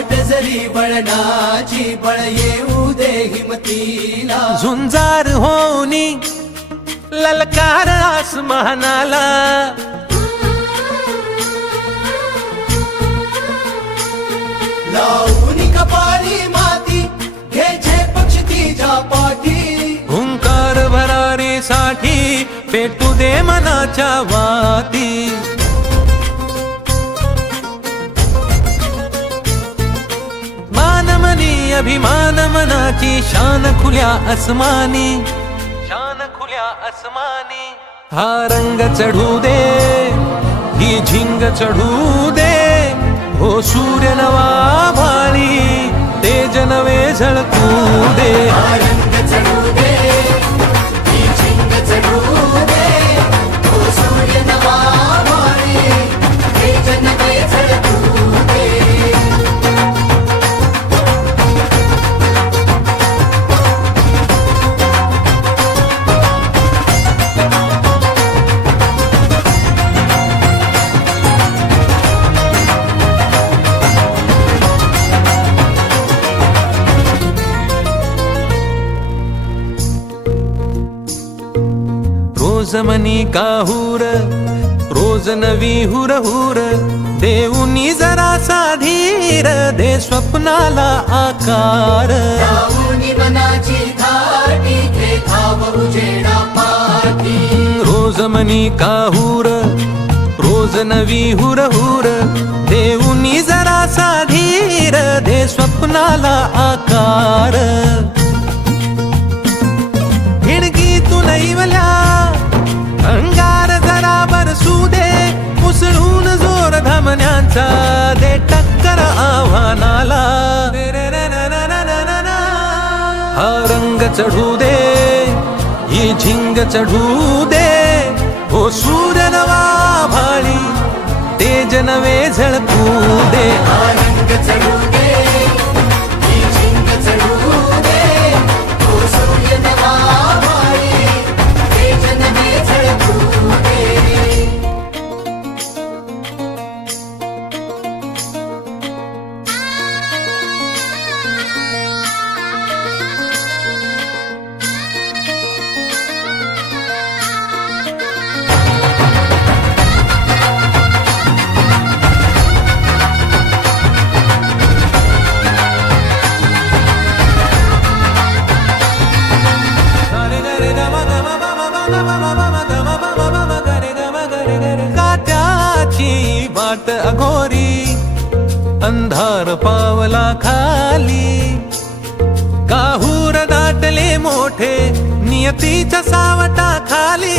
वाट जरी बळणाची बळ येऊ दे हिमतीला झुंजार होनी ललकार आसमानाला लावून कपाळी माती घ्यायचे पक्ष तिच्या पाठी हुंकार भरारीसाठी पेटू दे मनाच्या वाती मानमनी अभिमान मनाची शान खुल्या आसमानी शान खुल्या आसमानी हा रंग चढू दे ही झिंग चढू दे हो सूर्य नवा भाळी तेज नवे झळकू दे हा रंग चढू दे ही झिंग चढू दे तो सूर्य नवा भाळी तेज नवे झळकू दे रोज मनी काहूर रोज नवी हुर हुर देऊनी जरासा धीर दे स्वप्नाला आकार लावून मनाची धाटी घे धाव उजेडा पाठी रोज मनी काहूर रोज नवी हुर हुर देऊनी जरासा धीर दे स्वप्नाला आकार हिणगी तू नैवल्या अंगार जरा बरसू दे उसळून जोर धमन्यांचा दे टक्कर आव्हानाला हा रंग चढू दे ही झिंग चढू दे हो सूर्य नवा भाळी तेज नवे झळकू दे हा रंग चढू दे ही झिंग चढू दे तो सूर्य नवा भाळी तेज नवे झळकू दे काट्याची वाट अघोरी अंधार पावला खाली काहूर दाटले मोठे नियतीच्या सावटा खाली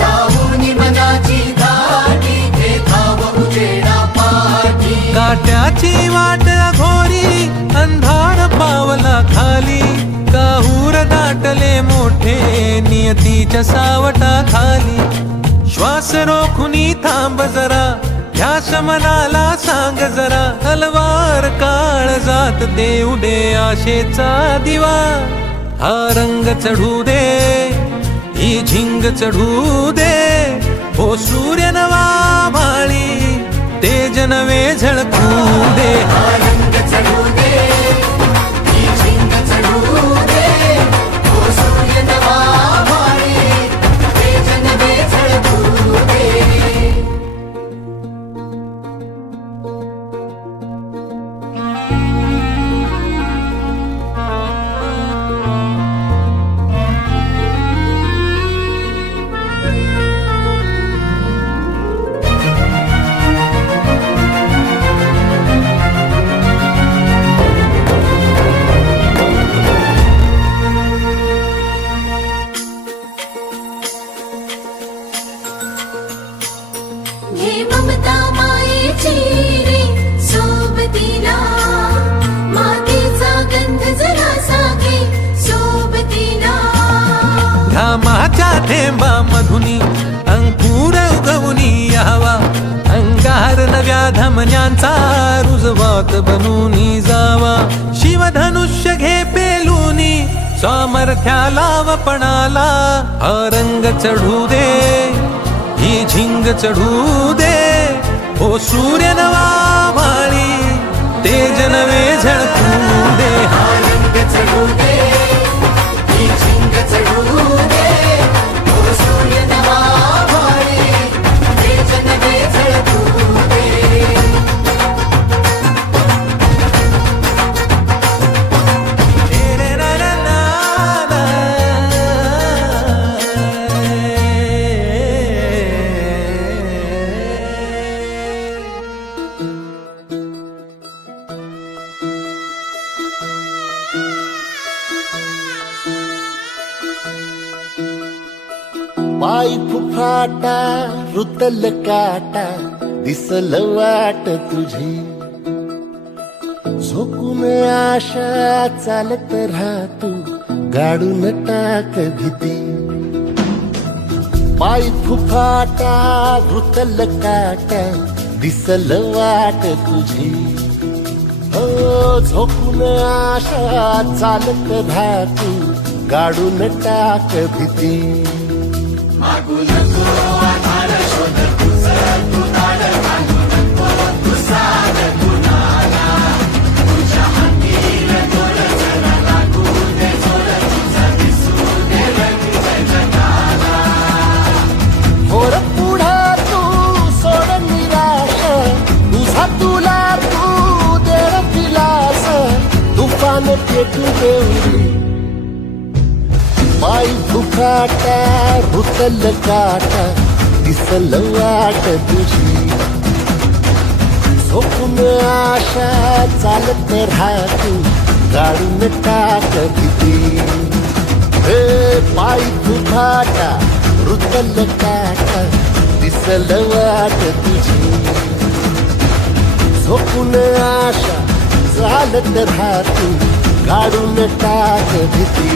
लावून मनाची धाटी घे धाव उजेडा पाठी काट्याची वाट अघोरी अंधार पावला खाली काहूर दाटले मोठे नियतीच्या सावटा खाली श्वास रोखुनी थांब जरा ध्यास मनाला सांग जरा तलवार काळ जात देऊ दे आशेचा दिवा हा रंग चढू दे ही झिंग चढू दे हो सूर्य नवा भाळी तेज नवे झळकू दे हा रंग चढू दे ही झिंग चढू दे तो सूर्य नवा भाळी तेज नवे झळकू दे घे ममता मायेची रे सोबतीला मातीचा गंध जरासा घे सोबतीला घामाच्या थेंबा मधुनी अंकुर उगवूनी यावा अंगार नव्या धमन्यांचा रुजवात बनूनी जावा शिवधनुष्य घे पेलूनी सामर्थ्याला वपणाला हा रंग चढू दे ही झिंग चढू दे ओ सूर्य नवा भाळी तेज नवे पाय फुफाटा रुतल काटा दिसल वाट तुझी झोकून आशा चालत राहतो गाडून टाक भीती पाय फुफाटा रुतल काटा दिसल वाट तुझी हो झोकून आशा चालत राहतो गाडून टाक भीती मागू नको आधार शोध तुझं तू दाड मागू नको तू साध कुणाला तुझ्या हातीर दोर जरा लागू दे जोर तुझा दिसू दे रंग जगाला होर पुढा तू सोड निराश तुझा तुला तू देर दिलास तुफान पेटू देवरी पाय फुफाटा रुतल काटा दिसल वाट तुझी झोपून आशा चालत राहतो गाडून टाक भीती हे पाय फुफाटा रुतल काटा दिसल वाट तुझी झोपून आशा चालत राहतो गाडून टाक भीती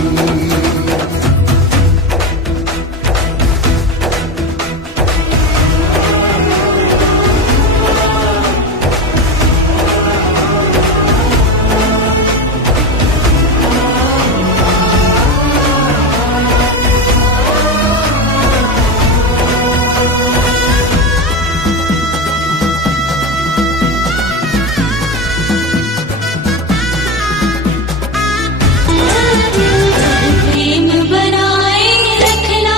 प्रेम बनाए रखना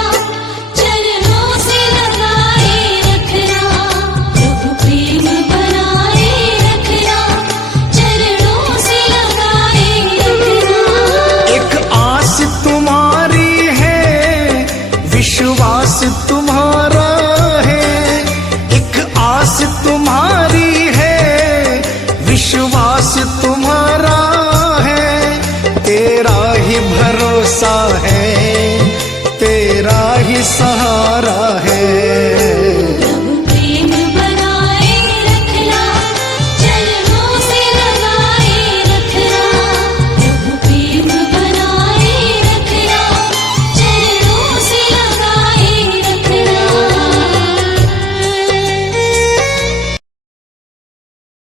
चरणों से लगाए रखना प्रभु प्रेम बनाए रखना चरणों से लगाए रखना एक आस तुम्हारी है विश्वास तुम्हारा है एक आस तुम्हारी है विश्वास तुम्हारा है तेरा ही भरोसा है तेरा ही सहारा